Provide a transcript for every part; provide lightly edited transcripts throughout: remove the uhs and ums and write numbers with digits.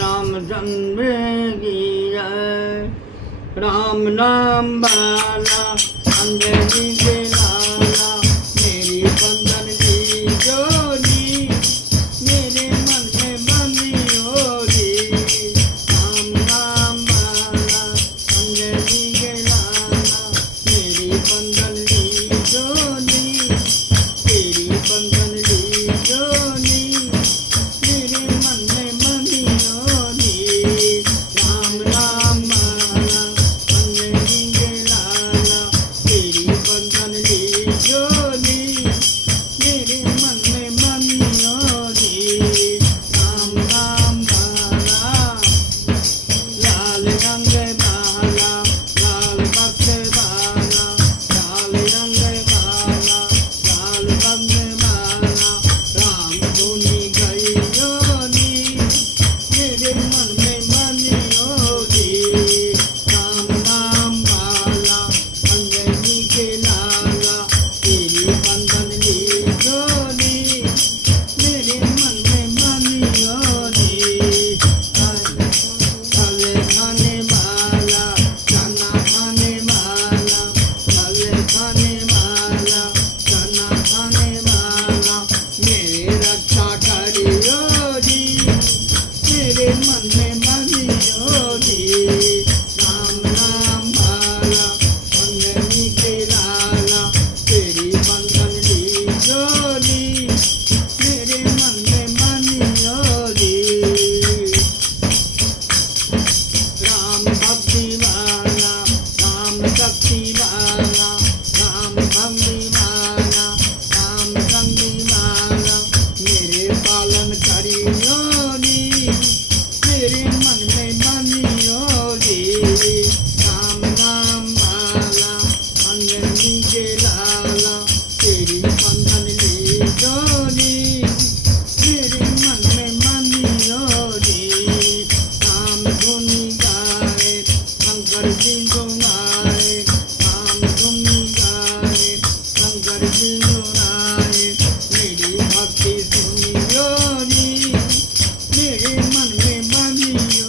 रामचंद्र की जय। राम नाम बाला अंजनी के लाला, मेरी बंधन की जोड़ी मेरे मन में बंधी होली। राम नाम बाला अंजनी के लाला, मेरी बंधन की जोड़ी तेरी बंधन की जोड़ी मेरे मन में बंधी होली। राम नाम बाला अंजनी के लाला, तेरी बंधन की जोड़ी मेरे मन में बंधी होली। राम नाम बाला लाल रंग बाला, लाल बक्स बाला, लाल रंग बाला, लाल बंद बाला, राम धुनी गई जोड़ी मेरे मन में बनी होली। राम नाम बाला अंजनी के लाला, तेरी बंधन की जोड़ी मेरे मन में बनी होली। काले खाने वाला चना खाने वाला, काले खाने वाला चना खाने वाला, मेरे रक्षा करियो जी मेरे मन में बनी होली। राम नाम बाला अंजनी के लाला, तेरी बंधन की जोड़ी मेरे मन में बनी होली। राम भक्ति वाला, राम शक्ति वाला, राम भक्ति वाला, राम शक्ति वाला, मेरे पालन करियो नी मेरे मन में बनी होली। राम नाम बाला अंजनी के लाला, तेरी बंधन की जोड़ी मेरे मन में बनी होली। राम धुनी गाए शंकर जी गुनाए, राम धुनी गाए शंकर जी गुनाए, मेरी भक्ति सुनियो नी मेरे मन में बनी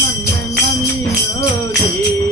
मन में मनी होली